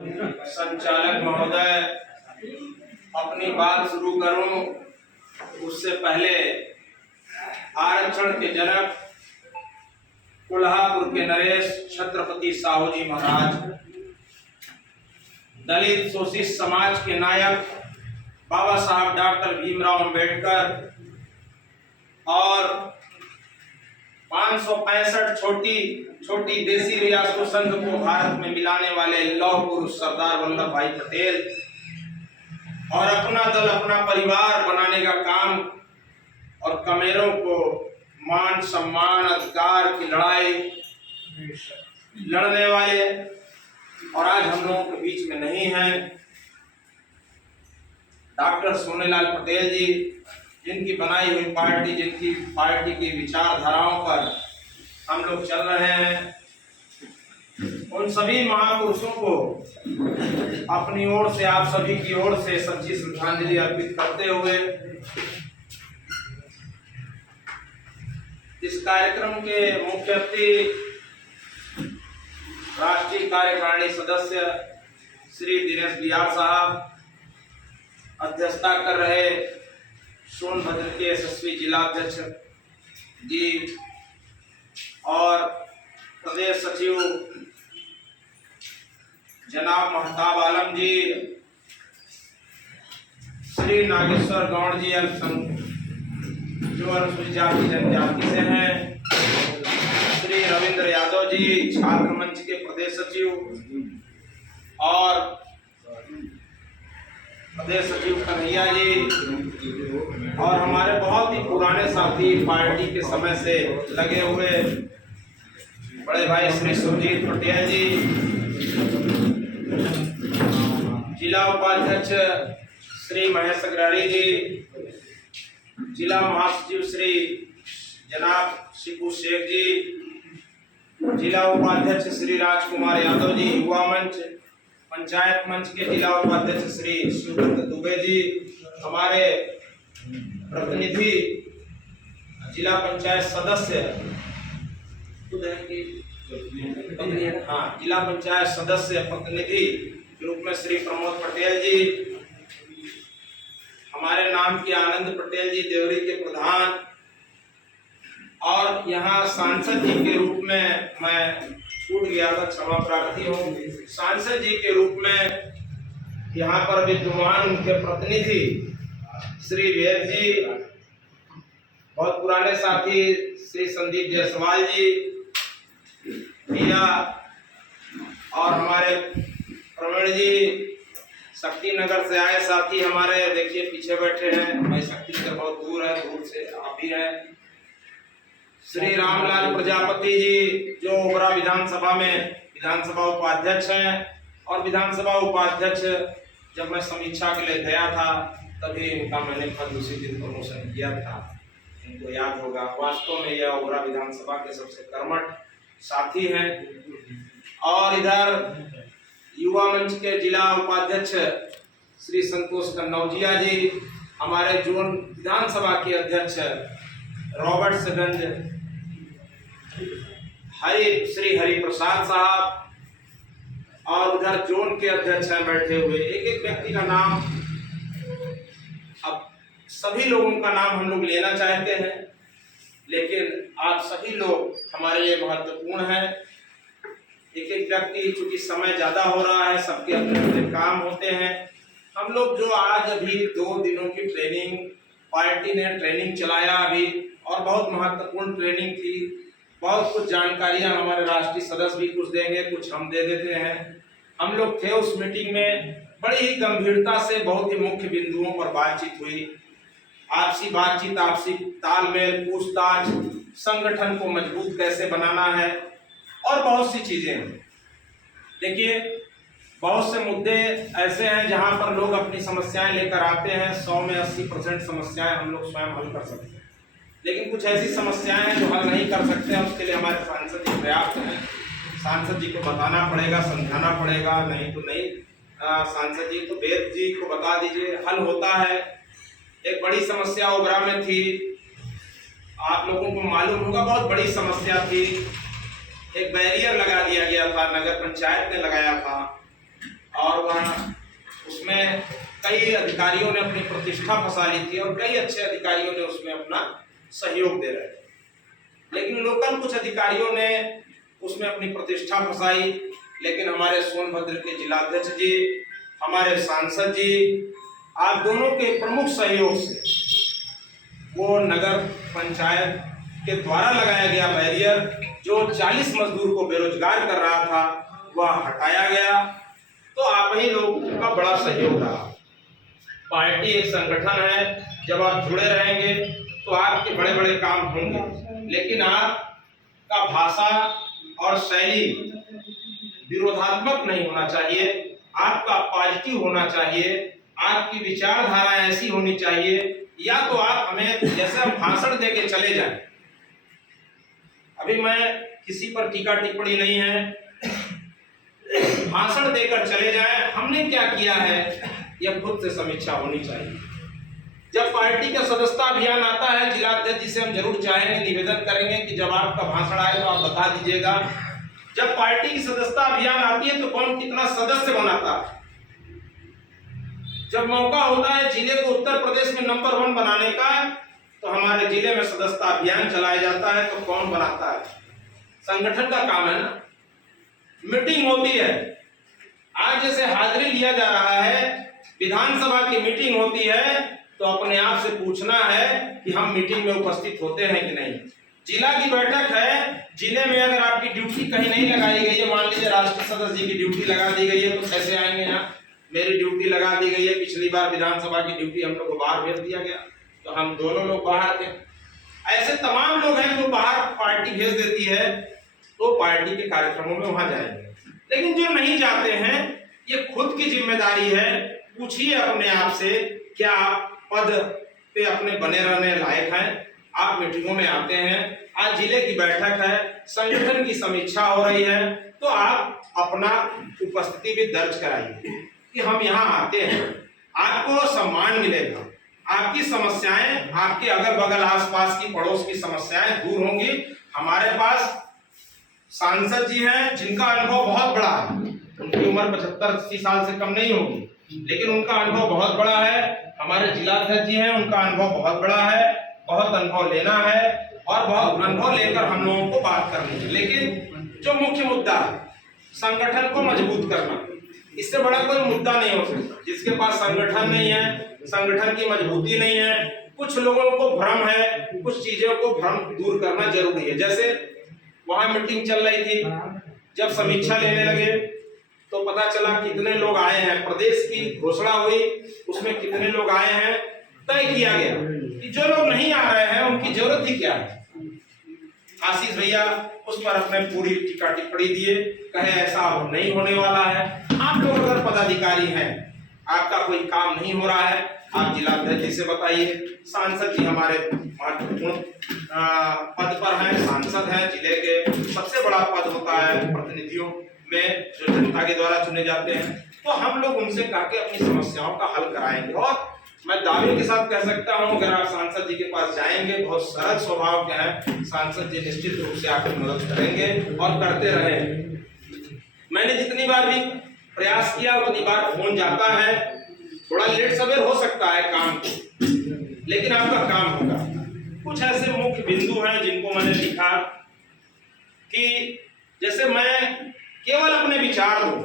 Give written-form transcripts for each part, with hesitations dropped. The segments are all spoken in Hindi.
संचालक महोदय, अपनी बात शुरू करूं उससे पहले आरक्षण के जनक कोल्हापुर के नरेश छत्रपति साहू जी महाराज, दलित शोषित समाज के नायक बाबा साहब डॉक्टर भीमराव अंबेडकर और 565 छोटी छोटी देसी रियासतों संघ को भारत में मिलाने वाले लौह पुरुष सरदार वल्लभ भाई पटेल और अपना दल अपना परिवार बनाने का काम और कमेरों को मान सम्मान अधिकार की लड़ाई लड़ने वाले और आज हम लोगों के बीच में नहीं हैं डॉक्टर सोनेलाल पटेल जी, जिनकी बनाई हुई पार्टी, जिनकी पार्टी की विचारधाराओं पर हम लोग चल रहे हैं, उन सभी महापुरुषों को अपनी ओर से, आप सभी की ओर से सच्ची श्रद्धांजलि अर्पित करते हुए इस कार्यक्रम के मुख्य अतिथि राष्ट्रीय कार्यकारिणी सदस्य श्री दिनेश बिहार साहब, अध्यक्षता कर रहे सोनभद्र के यशस्वी जिलाध्यक्ष जी और प्रदेश सचिव जनाब महताब आलम जी, श्री नागेश्वर गौड़ जी जो अनुसूचित जाति जनजाति से हैं, श्री रविंद्र यादव जी छात्र मंच के प्रदेश सचिव और प्रदेश सचिव कन्हैया जी और हमारे बहुत ही पुराने साथी पार्टी के समय से लगे हुए बड़े भाई श्री सुरजीत पटेल जी, जिला उपाध्यक्ष श्री महेश अग्रवाल जी, जिला महासचिव श्री जनाब शिबू शेख जी, जिला उपाध्यक्ष श्री राजकुमार यादव जी, युवा मंच पंचायत मंच के जिला उपाध्यक्ष श्री शिवदत्त दुबे जी, हमारे प्रतिनिधि जिला पंचायत सदस्य जिला पंचायत सदस्य प्रतिनिधि के रूप में श्री प्रमोद पटेल जी, हमारे नाम के आनंद पटेल जी देवरी के प्रधान, और यहाँ सांसद जी के रूप में मैं छूट गया था, क्षमा प्रार्थी हूँ, सांसद जी के रूप में यहाँ पर विद्यमान उनके प्रतिनिधि श्री वेद जी, बहुत पुराने साथी श्री संदीप जायसवाल जी, मीरा और हमारे प्रवीण जी, शक्ति नगर से आए साथी हमारे देखिए पीछे बैठे हैं, भाई शक्ति से बहुत दूर है, दूर से आप भी हैं, श्री रामलाल प्रजापति जी जो ओबरा विधानसभा में विधानसभा उपाध्यक्ष हैं और विधानसभा उपाध्यक्ष जब मैं समीक्षा के लिए गया था तभी इनका मैंने पद उसी दिन प्रमोशन किया था, इनको याद होगा। वास्तव में यह ओबरा विधानसभा के सबसे कर्मठ साथी हैं। और इधर युवा मंच के जिला उपाध्यक्ष श्री संतोष कन्नौजिया जी, हमारे जोन विधानसभा के अध्यक्ष रॉबर्ट्सगंज श्री हरि प्रसाद साहब, और उधर जोन के अध्यक्ष हैं बैठे हुए, एक एक व्यक्ति का नाम, अब सभी लोगों का नाम हम लोग लेना चाहते हैं, लेकिन आप सभी लोग हमारे लिए महत्वपूर्ण हैं। एक एक व्यक्ति, चूंकि समय ज्यादा हो रहा है, सबके अपने अपने काम होते हैं। हम लोग जो आज अभी 2 दिनों की ट्रेनिंग, पार्टी ने ट्रेनिंग चलाया अभी, और बहुत महत्वपूर्ण ट्रेनिंग थी, बहुत कुछ जानकारियां हमारे राष्ट्रीय सदस्य भी कुछ देंगे, कुछ हम दे देते हैं। हम लोग थे उस मीटिंग में, बड़ी ही गंभीरता से बहुत ही मुख्य बिंदुओं पर बातचीत हुई, आपसी बातचीत, आपसी तालमेल, पूछताछ, संगठन को मजबूत कैसे बनाना है और बहुत सी चीजें। देखिए, बहुत से मुद्दे ऐसे हैं जहां पर लोग अपनी समस्याएं लेकर आते हैं, 100 में 80% समस्याएं हम लोग स्वयं हल कर सकते हैं, लेकिन कुछ ऐसी समस्याएं हैं जो हल नहीं कर सकते हैं। उसके लिए हमारे सांसद जी पर्याप्त हैं, सांसद जी को बताना पड़ेगा, समझाना पड़ेगा, नहीं तो नहीं। सांसद जी तो वेद जी को बता दीजिए, हल होता है। एक बड़ी समस्या ओबरा में थी, आप लोगों को मालूम होगा, बहुत बड़ी समस्या थी, एक बैरियर लगा दिया गया था, नगर पंचायत ने लगाया था और वह उसमें कई अधिकारियों ने अपनी प्रतिष्ठा फंसा ली थी और कई अच्छे अधिकारियों ने उसमें अपना सहयोग दे रहे थे, लेकिन लोकल कुछ अधिकारियों ने उसमें अपनी प्रतिष्ठा फंसाई। लेकिन हमारे सोनभद्र के जिलाध्यक्ष जी, हमारे सांसद जी, आप दोनों के प्रमुख सहयोग से वो नगर पंचायत के द्वारा लगाया गया बैरियर जो 40 मजदूर को बेरोजगार कर रहा था वह हटाया गया। तो आप ही लोगों का बड़ा सहयोग रहा। पार्टी एक संगठन है, जब आप जुड़े रहेंगे तो आपके बड़े बड़े काम होंगे, लेकिन आपका भाषा और शैली विरोधात्मक नहीं होना चाहिए, आपका पॉजिटिव होना चाहिए, आपकी विचारधारा ऐसी होनी चाहिए। या तो आप हमें जैसे हम भाषण देके चले जाएं, अभी मैं किसी पर टीका टिप्पणी नहीं है, भाषण देकर चले जाएं, हमने क्या किया है यह खुद से समीक्षा होनी चाहिए। जब पार्टी का सदस्यता अभियान आता है, जिलाध्यक्ष जी से हम जरूर चाहेंगे, निवेदन करेंगे कि जब आपका भाषण आए तो आप बता दीजिएगा, जब पार्टी की सदस्यता अभियान आती है तो कौन कितना सदस्य बनाता है। जब मौका होता है जिले को उत्तर प्रदेश में नंबर 1 बनाने का, तो हमारे जिले में सदस्यता अभियान चलाया जाता है, तो कौन बनाता है? संगठन का काम है ना। मीटिंग होती है, आज जैसे हाजिरी लिया जा रहा है, विधानसभा की मीटिंग होती है, तो अपने आप से पूछना है कि हम मीटिंग में उपस्थित होते हैं कि नहीं। जिला की बैठक है, जिले में अगर आपकी ड्यूटी कहीं नहीं लगाई गई है, मान लीजिए राष्ट्रीय सदस्य जी की ड्यूटी लगा दी गई है, तो कैसे आएंगे यहाँ? मेरी ड्यूटी लगा दी गई है, पिछली बार विधानसभा की ड्यूटी हम लोग को बाहर भेज दिया गया, तो हम दोनों लोग बाहर थे। ऐसे तमाम लोग हैं जो बाहर पार्टी भेज देती है, तो पार्टी के कार्यक्रमों में वहां जाएंगे। लेकिन जो नहीं जाते हैं, ये खुद की जिम्मेदारी है। पूछिए अपने आप से, क्या आप पद पे अपने बने रहने लायक हैं? आप मीटिंगों में आते हैं, आज जिले की बैठक है, संगठन की समीक्षा हो रही है, तो आप अपना उपस्थिति भी दर्ज कराइए कि हम यहाँ आते हैं। आपको सम्मान मिलेगा, आपकी समस्याएं, आपके अगल बगल आसपास की पड़ोस की समस्याएं दूर होंगी। हमारे पास सांसद जी हैं जिनका अनुभव बहुत बड़ा है, उनकी उम्र 75-80 साल से कम नहीं होगी, लेकिन उनका अनुभव बहुत बड़ा है। हमारे जिलाध्यक्ष जी हैं, उनका अनुभव बहुत बड़ा है, बहुत अनुभव लेना है और बहुत अनुभव लेकर हम लोगों को बात करनी है। लेकिन जो मुख्य मुद्दा है, संगठन को मजबूत करना, इससे बड़ा कोई मुद्दा नहीं हो सकता। जिसके पास संगठन नहीं है, संगठन की मजबूती नहीं है, कुछ लोगों को भ्रम है, कुछ चीजों को भ्रम दूर करना जरूरी है। जैसे वहां मीटिंग चल रही थी, जब समीक्षा लेने लगे तो पता चला कितने लोग आए हैं, प्रदेश की घोषणा हुई, उसमें कितने लोग आए हैं, तय किया गया कि जो लोग नहीं आ रहे हैं उनकी जरूरत ही क्या है। आशीष भैया उस पर अपने पूरी टीका टिप्पणी दिए, कहे ऐसा अब नहीं होने वाला है। आप लोग अगर पदाधिकारी हैं, आपका कोई काम नहीं हो रहा है, आप जिलाध्यक्ष जी से बताइए। सांसद जी हमारे महत्वपूर्ण पद पर हैं, सांसद हैं, जिले के सबसे बड़ा पद होता है प्रतिनिधियों में जो जनता के द्वारा चुने जाते हैं, तो हम लोग उनसे कह के अपनी समस्याओं का हल कराएंगे। और मैं दावे के साथ कह सकता हूं, अगर आप सांसद जी के पास जाएंगे, बहुत सरल स्वभाव के हैं, सांसद जी निश्चित रूप से आपकी मदद करेंगे और करते रहे। मैंने जितनी बार भी प्रयास किया उतनी बार फोन जाता है, थोड़ा लेट सवेर हो सकता है काम को, लेकिन आपका काम होगा। कुछ ऐसे मुख्य बिंदु हैं जिनको मैंने लिखा कि जैसे मैं केवल अपने विचार दूं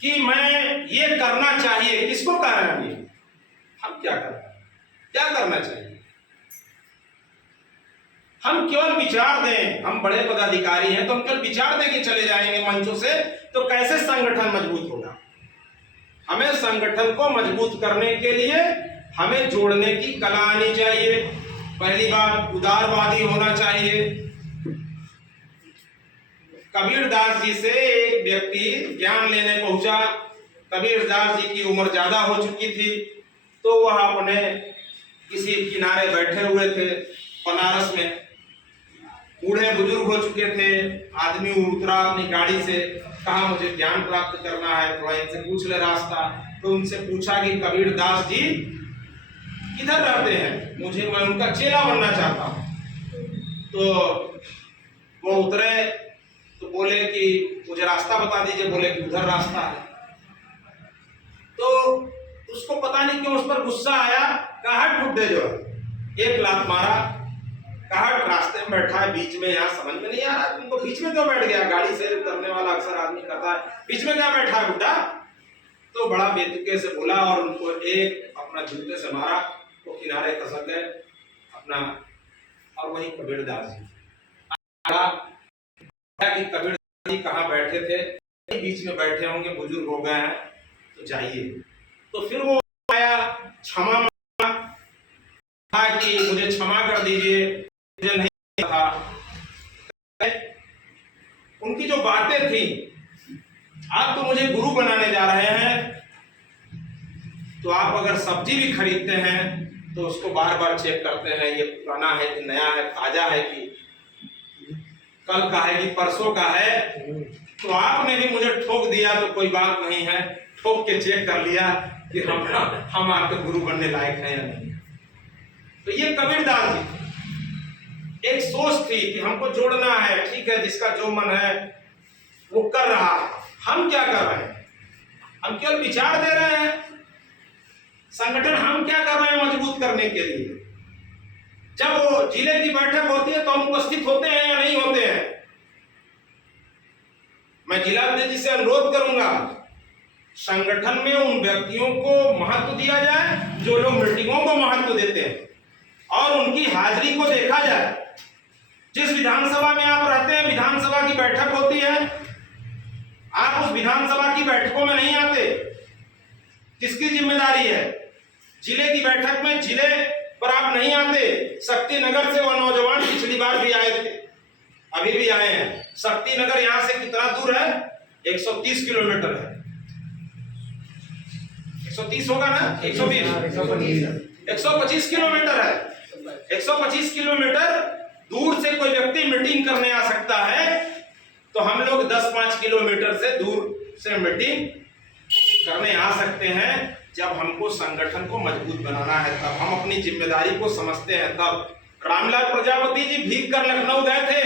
कि मैं ये करना चाहिए, किसको कह रहे हैं हम क्या कर रहे हैं, क्या करना चाहिए, हम केवल विचार दें। हम बड़े पदाधिकारी हैं तो हम केवल विचार दे के चले जाएंगे मंचों से, तो कैसे संगठन मजबूत होगा? हमें संगठन को मजबूत करने के लिए हमें जोड़ने की कला आनी चाहिए। पहली बात, उदारवादी होना चाहिए। कबीरदास जी से एक व्यक्ति ज्ञान लेने पहुंचा। कबीरदास जी की उम्र ज्यादा हो चुकी थी, तो वह अपने किसी किनारे बैठे हुए थे बनारस में, बूढ़े बुजुर्ग हो चुके थे। आदमी उतरा अपनी गाड़ी से, कहा मुझे ज्ञान प्राप्त करना है, थोड़ा इनसे पूछ ले रास्ता। तो उनसे पूछा कि कबीरदास जी किधर रहते हैं, मैं उनका चेला बनना चाहता हूं। तो वो उतरे तो बोले कि मुझे रास्ता बता दीजिए, बोले कि उधर रास्ता है। तो उसको पता नहीं क्यों उस पर गुस्सा आया, कहट बुड्ढे जो एक लात मारा। कहट रास्ते में बैठा है बीच में, यहाँ समझ में नहीं आ रहा तुमको बीच में क्यों बैठ गया, गाड़ी से उतरने वाला अक्सर आदमी करता है, बीच में क्या बैठा है बुड्ढा। तो बड़ा बेतुके से बोला और उनको एक अपना जूते से मारा, वो किनारे खसक गए अपना। और वही कबीरदास जी कि कबीरदास जी कहाँ बैठे थे, बीच में बैठे होंगे, बुजुर्ग हो गए हैं तो जाइए। तो फिर वो आया, क्षमा मांगा कि मुझे क्षमा कर दीजिए, मुझे नहीं था। उनकी जो बातें थी, आप तो मुझे गुरु बनाने जा रहे हैं, तो आप अगर सब्जी भी खरीदते हैं तो उसको बार बार चेक करते हैं, ये पुराना है कि नया है, ताजा है कि कल का है कि परसों का है। तो आपने भी मुझे ठोक दिया तो कोई बात नहीं है, ठोक के चेक कर लिया कि हम आपके गुरु बनने लायक हैं या नहीं। तो ये कबीरदास जी एक सोच थी कि हमको जोड़ना है, ठीक है, जिसका जो मन है वो कर रहा है, हम क्या कर रहे हैं, हम केवल विचार दे रहे हैं। संगठन हम क्या कर रहे हैं मजबूत करने के लिए। जब वो जिले की बैठक होती है तो हम उपस्थित होते हैं या नहीं होते हैं। मैं जिला अध्यक्ष जी से अनुरोध करूंगा, संगठन में उन व्यक्तियों को महत्व दिया जाए जो लोग मीटिंगों को महत्व देते हैं और उनकी हाजिरी को देखा जाए। जिस विधानसभा में आप रहते हैं, विधानसभा की बैठक होती है, आप उस विधानसभा की बैठकों में नहीं आते, किसकी जिम्मेदारी है। जिले की बैठक में जिले पर आप नहीं आते। शक्ति नगर से वो नौजवान पिछली बार भी आए थे, अभी भी आए हैं। शक्ति नगर यहाँ से कितना दूर है, 130 किलोमीटर है। 130 होगा ना, 125 किलोमीटर है। 125 किलोमीटर दूर से कोई व्यक्ति मीटिंग करने आ सकता है, तो हम लोग 10-5 किलोमीटर से दूर से मीटिंग करने आ सकते हैं। जब हमको संगठन को मजबूत बनाना है, तब हम अपनी जिम्मेदारी को समझते हैं। तब रामलाल प्रजापति जी भीग कर लखनऊ गए थे,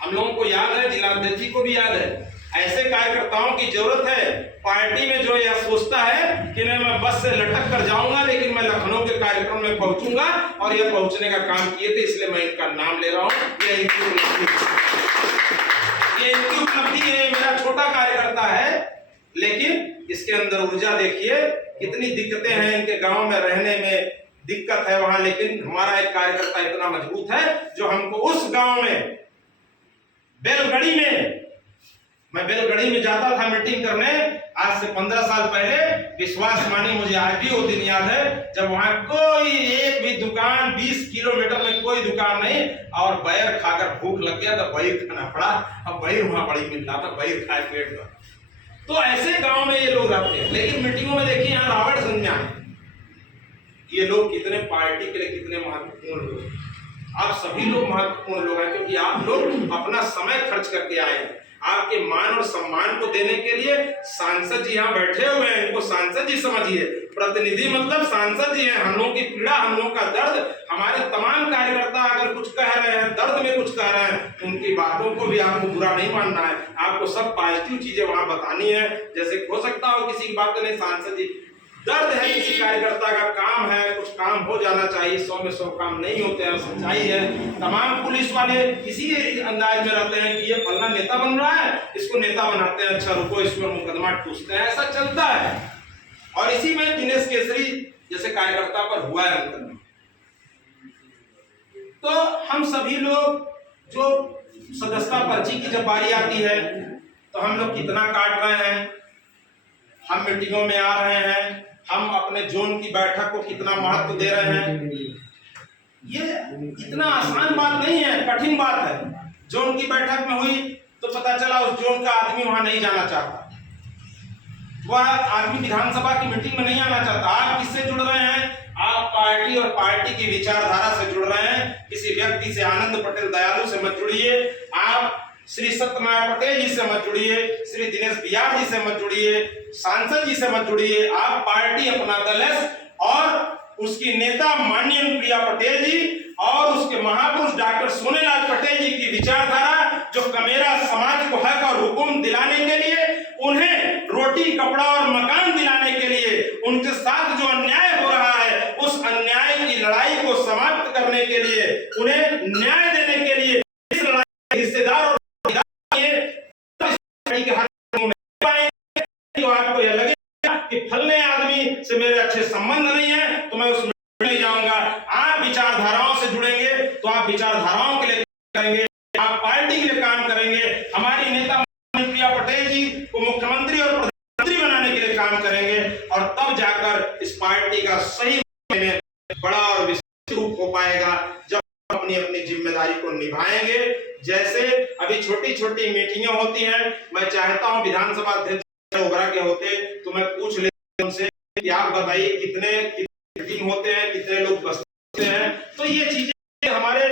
हम लोगों को याद है, जिलाध्यक्ष जी को भी याद है। ऐसे कार्यकर्ताओं की जरूरत है पार्टी में जो यह सोचता है कि मैं बस से लटक कर जाऊंगा, लेकिन मैं लखनऊ के कार्यक्रम में पहुंचूंगा, और यह पहुंचने का काम किए थे, इसलिए मैं इनका नाम ले रहा हूं। ये इनकी उपलब्धि है, मेरा छोटा कार्यकर्ता है, लेकिन इसके अंदर ऊर्जा देखिए, कितनी दिक्कतें हैं इनके गांव में, रहने में दिक्कत है वहां, लेकिन हमारा एक कार्यकर्ता इतना मजबूत है जो हमको उस गांव में बेलगड़ी में, मैं बेलगड़ी में जाता था मीटिंग करने आज से 15 साल पहले। विश्वास मानिए, मुझे आज भी वो दिन याद है जब वहां कोई एक भी दुकान, 20 किलोमीटर में कोई दुकान नहीं, और बैर खाकर भूख लग गया तो बैर खाना पड़ा। अब बैर वहां बड़ी मिल रहा था, बैर खाए पेट भर। तो ऐसे गांव में ये लोग रहते हैं, लेकिन मीटिंगों में देखिए यहाँ रावण संज्ञा है। ये लोग कितने पार्टी के लिए कितने महत्वपूर्ण लोग, आप सभी लोग महत्वपूर्ण लोग हैं, क्योंकि आप लोग अपना समय खर्च करके आए हैं। आपके मान और सम्मान को देने के लिए सांसद जी यहाँ बैठे हुए हैं, इनको सांसद जी समझिए। प्रतिनिधि मतलब सांसद जी हैं। हम लोगों की पीड़ा, हम लोगों का दर्द, हमारे तमाम कार्यकर्ता अगर कुछ कह रहे हैं, दर्द में कुछ कह रहे हैं, तो उनकी बातों को भी आपको बुरा नहीं मानना है, आपको सब पॉजिटिव चीजें वहां बतानी है। जैसे हो सकता हो किसी की बात नहीं, सांसद जी दर्द है, किसी कार्यकर्ता का काम है, कुछ काम हो जाना चाहिए, 100 में 100 काम नहीं होते हैं, सच्चाई है। तमाम पुलिस वाले इसी अंदाज में रहते हैं कि ये फलना नेता बन रहा है, इसको नेता बनाते हैं, अच्छा रुको इस पर मुकदमा ठूसते हैं, ऐसा चलता है। और इसी में दिनेश केसरी जैसे कार्यकर्ता पर हुआ है मुकदमा। तो हम सभी लोग जो सदस्यता पर्ची की जब बारी आती है तो हम लोग कितना काट रहे हैं, हम मीटिंगों में आ रहे हैं, हम अपने जोन की बैठक को कितना महत्व दे रहे हैं। ये इतना आसान बात नहीं है, कठिन बात है। जोन की बैठक में हुई तो पता चला उस जोन का आदमी वहां नहीं जाना चाहता, वह आदमी विधानसभा की मीटिंग में नहीं आना चाहता। आप किससे जुड़ रहे हैं, आप पार्टी और पार्टी की विचारधारा से जुड़ रहे हैं। किसी व्यक्ति से, आनंद पटेल दयालु से मत जुड़िए, आप श्री सत्यनारायण पटेल जी से मत जुड़िए, श्री दिनेश बिहार जी से मत जुड़िए, सांसद जी से मत जुड़िए। आप पार्टी अपना दल है और उसकी नेता माननीय प्रिया पटेल जी और उसके महापुरुष डॉक्टर सोनेलाल पटेल जी की विचारधारा जो कमेरा समाज को हक और हुक्म दिलाने के लिए, उन्हें रोटी कपड़ा और मकान दिलाने के लिए, उनके साथ जो अन्याय हो रहा है उस अन्याय की लड़ाई को समाप्त करने के लिए, उन्हें न्याय देने के लिए इस लड़ाई के हिस्सेदार और तो आपको यह लगेगा कि फलने आदमी से मेरे अच्छे संबंध नहीं है तो मैं उसमें नहीं जाऊंगा। आप विचारधाराओं से जुड़ेंगे तो आप विचारधाराओं के लिए करेंगे, आप पार्टी के लिए काम करेंगे। हमारी नेता प्रिया पटेल जी को मुख्यमंत्री और प्रधानमंत्री बनाने के लिए काम करेंगे और तब जाकर इस पार्टी का सही में बड़ा और विस्तृत रूप हो पाएगा, जब अपनी अपनी जिम्मेदारी को निभाएंगे। जैसे अभी छोटी छोटी मीटिंगें होती हैं, मैं चाहता हूं विधानसभा अध्यक्ष ओबरा के होते तो मैं पूछ लेता उनसे कि आप बताइए कितने मीटिंग होते हैं, कितने लोग बसते हैं। तो ये चीजें हमारे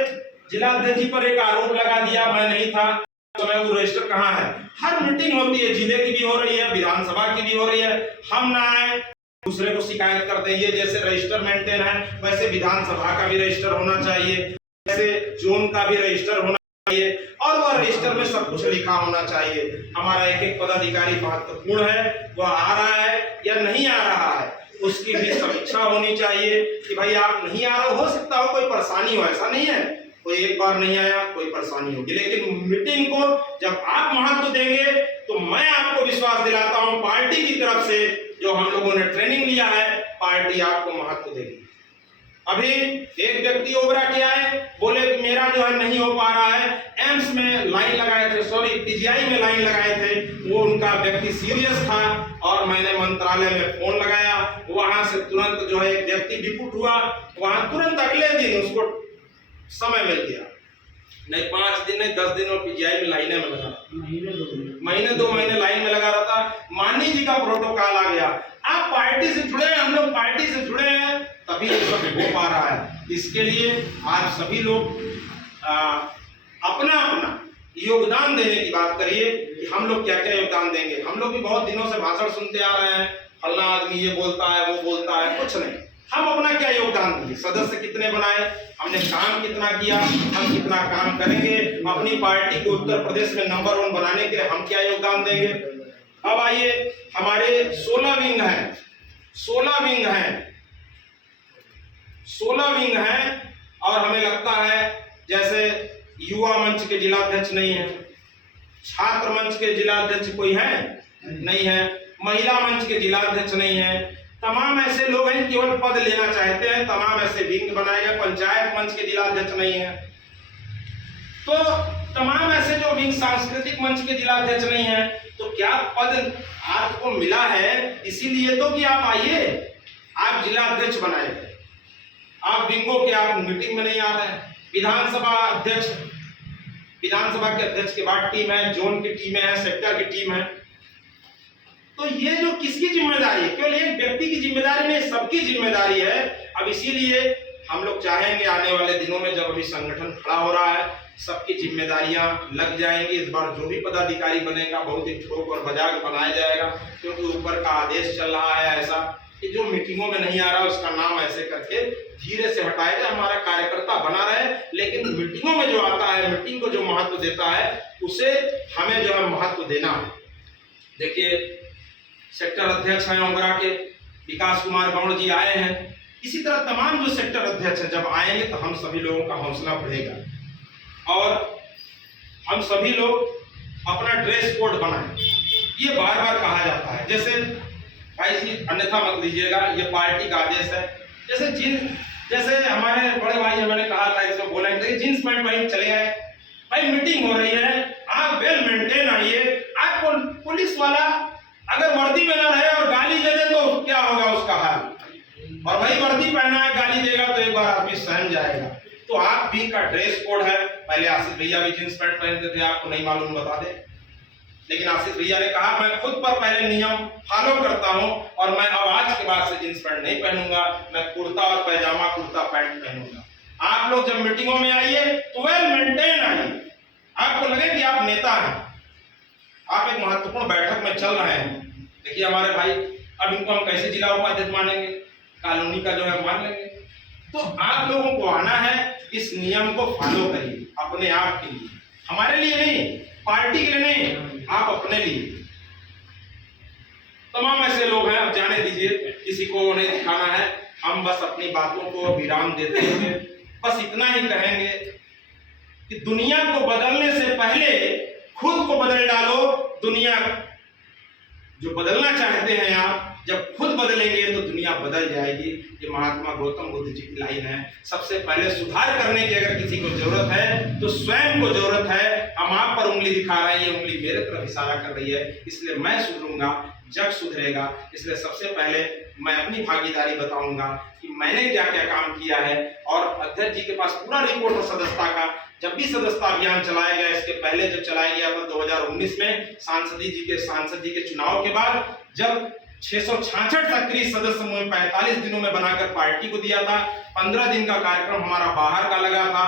जिला अध्यक्ष जी पर एक आरोप लगा दिया, मैं नहीं था तो मैं वो रजिस्टर कहाँ है। हर मीटिंग होती है, जिले की भी हो रही है, विधानसभा की भी हो रही है, हम ना आए दूसरे को शिकायत कर दें। ये जैसे रजिस्टर मेंटेन है वैसे विधानसभा का भी रजिस्टर होना चाहिए, वैसे जोन का भी रजिस्टर होना चाहिए और वह रजिस्टर में सब कुछ लिखा होना चाहिए। हमारा एक एक पदाधिकारी महत्वपूर्ण है, वह आ रहा है या नहीं आ रहा है उसकी भी समीक्षा होनी चाहिए कि भाई आप नहीं आ रहे हो सकता हो कोई परेशानी हो, ऐसा नहीं है कोई एक बार नहीं आया कोई परेशानी होगी, लेकिन मीटिंग को जब आप महत्व देंगे तो मैं आपको विश्वास दिलाता हूं पार्टी की तरफ से जो हम लोगों ने ट्रेनिंग लिया है पार्टी आपको महत्व देगी। अभी एक व्यक्ति ओबरा के आए, बोले कि मेरा जो है नहीं हो पा रहा है, एम्स में लाइन लगाए थे, सॉरी पीजीआई में लाइन लगाए थे, वो उनका व्यक्ति सीरियस था और मैंने मंत्रालय में फोन लगाया, वहां से तुरंत जो है एक व्यक्ति डिप्यूट हुआ, वहां तुरंत अगले दिन उसको समय मिल गया, नहीं 5 दिन नहीं 10 दिन और पीजीआई में लाइने में लगा, महीने 2 महीने लाइन में लगा रहा था। माननीय जी का प्रोटोकॉल आ गया। आप पार्टी से जुड़े हैं, हम लोग पार्टी से जुड़े हैं, तभी ये सब हो पा रहा है। इसके लिए आप सभी लोग अपना अपना योगदान देने की बात करिए कि हम लोग क्या क्या योगदान देंगे। हम लोग भी बहुत दिनों से भाषण सुनते आ रहे हैं, फलना आदमी ये बोलता है वो बोलता है, कुछ नहीं, हम अपना क्या योगदान देंगे। सदस्य कितने बनाए, हमने काम कितना किया, हम कितना काम करेंगे, अपनी पार्टी को उत्तर प्रदेश में नंबर 1 बनाने के लिए हम क्या योगदान देंगे। अब आइए, हमारे 16 विंग हैं, 16 विंग हैं और हमें लगता है जैसे युवा मंच के जिलाध्यक्ष नहीं है, छात्र मंच के जिलाध्यक्ष कोई है नहीं है, महिला मंच के जिलाध्यक्ष नहीं है, तमाम ऐसे लोग हैं केवल पद लेना चाहते हैं, तमाम ऐसे विंग बनाए गए, पंचायत मंच के जिलाध्यक्ष नहीं है, तो तमाम ऐसे जो विंग सांस्कृतिक मंच के जिलाध्यक्ष नहीं है, तो क्या पद आपको मिला है इसीलिए तो कि आप आइए, आप जिलाध्यक्ष बनाए गए, आप विंगों के आप मीटिंग में नहीं आ रहे हैं। विधानसभा के अध्यक्ष के बाद टीम है, जोन की टीमें हैं, सेक्टर की टीम है, तो ये जो किसकी जिम्मेदारी है, केवल एक व्यक्ति की जिम्मेदारी नहीं, सबकी जिम्मेदारी है। अब इसीलिए हम लोग चाहेंगे आने वाले दिनों में जब अभी संगठन खड़ा हो रहा है सबकी जिम्मेदारियां लग जाएंगी। इस बार जो भी पदाधिकारी बनेगा बहुत ही ठोक और बजाग बनाया जाएगा, क्योंकि ऊपर का आदेश चल रहा है ऐसा कि जो मीटिंगों में नहीं आ रहा उसका नाम ऐसे करके धीरे से हटाया जाए, हमारा कार्यकर्ता बना रहे, लेकिन मीटिंगों में जो आता है, मीटिंग को जो महत्व देता है उसे हमें जो है महत्व देना है। देखिए सेक्टर अध्यक्ष हैं ओबरा के विकास कुमार गौड़ जी आए हैं, इसी तरह तमाम जो सेक्टर अध्यक्ष हैं जब आएंगे तो हम सभी लोगों का हौसला बढ़ेगा और हम सभी लोग अपना ड्रेस कोड बनाएं। ये बार बार कहा जाता है, जैसे भाई जी अन्यथा मत लीजिएगा, ये पार्टी का आदेश है। जैसे हमारे बड़े भाई ने मैंने कहा था इसको बोलेंगे जींस पैंट पहन चले आए, भाई मीटिंग हो रही है, आप वेल मेंटेन आइए। आपको पुलिस वाला अगर वर्दी में ना रहे और गाली दे दे तो क्या होगा उसका हाल, और भाई वर्दी पहना है गाली देगा तो एक बार आदमी सहम जाएगा। तो आप भी का ड्रेस कोड है, पहले आशीष भैया भी जींस पैंट पहनते थे, आपको नहीं मालूम बता दे, लेकिन आशीष भैया ने कहा मैं खुद पर पहले नियम फॉलो करता हूं और मैं अब आज के बाद से जींस पैंट नहीं पहनूंगा, मैं कुर्ता और पैजामा कुर्ता पैंट पहनूंगा। आप लोग जब मीटिंगों में आइए तो वेल मेंटेन आइए, आपको लगे कि आप नेता हैं, आप एक महत्वपूर्ण बैठक में चल रहे हैं। देखिए हमारे भाई, अब इनको हम कैसे जिला उपाध्यक्ष मानेंगे, कॉलोनी का जो है मान लेंगे। तो आप लोगों को आना है, इस नियम को फॉलो करिए अपने आप के लिए, हमारे लिए नहीं, पार्टी के लिए नहीं, आप अपने लिए। तमाम ऐसे लोग हैं, अब जाने दीजिए, किसी को उन्हें दिखाना है। हम बस अपनी बातों को विराम देते हुए बस इतना ही कहेंगे कि दुनिया को बदलने से पहले खुद को बदल डालो। दुनिया जो बदलना चाहते हैं आप, जब खुद बदलेंगे तो दुनिया बदल जाएगी। ये महात्मा गौतम बुद्ध जी की लाइन है। सबसे पहले सुधार करने की अगर किसी को जरूरत है तो स्वयं को जरूरत है। हम आप पर उंगली दिखा रहे हैं, ये उंगली मेरे तरफ इशारा कर रही है, इसलिए मैं सुधरूंगा, जग सुधरेगा। इसलिए सबसे पहले मैं अपनी भागीदारी बताऊंगा कि मैंने क्या क्या काम किया है। और अध्यक्ष जी के पास पूरा रिपोर्ट है सदस्यता का। जब भी सदस्यता अभियान चलाया गया, इसके पहले जब चलाया गया था 2019 में सांसद जी के चुनाव के बाद, जब 666 सक्रिय सदस्य में 45 दिनों में बनाकर पार्टी को दिया था। 15 दिन का कार्यक्रम हमारा बाहर का लगा था,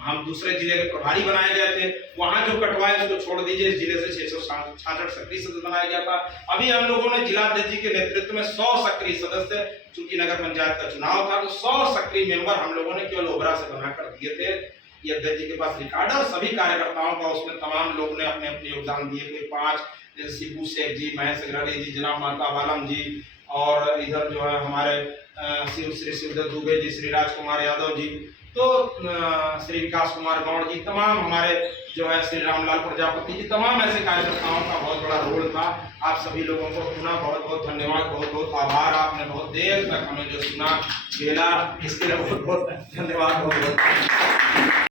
हम दूसरे जिले के प्रभारी बनाए गए थे। वहां जो कटवाए उसको छोड़ दीजिए, इस जिले से 666 सक्रिय सदस्य बनाया गया था। अभी हम लोगों ने जिलाध्यक्ष जी के नेतृत्व में 100 सक्रिय सदस्य, चूंकि नगर पंचायत का चुनाव था तो 100 सक्रिय मेंबर हम लोगों ने केवल ओबरा से बनाकर दिए थे। ये अध्यक्ष जी के पास रिकॉर्ड और सभी कार्यकर्ताओं का, उसमें तमाम लोग ने अपने अपने योगदान दिए। कोई 5 जैसे शिबू शेख जी, महेश अग्रवाल जी, जनाब माता बालम जी, और इधर जो है हमारे श्री शिवदत्त दुबे जी, श्री राजकुमार यादव जी, तो श्री विकास कुमार गौड़ जी, तमाम हमारे जो है श्री रामलाल प्रजापति जी, तमाम ऐसे कार्यकर्ताओं का बहुत बड़ा रोल था। आप सभी लोगों को पुनः बहुत बहुत धन्यवाद, बहुत बहुत आभार। आपने बहुत देर तक हमें जो सुना, खेला, इसके लिए बहुत बहुत धन्यवाद। बहुत बहुत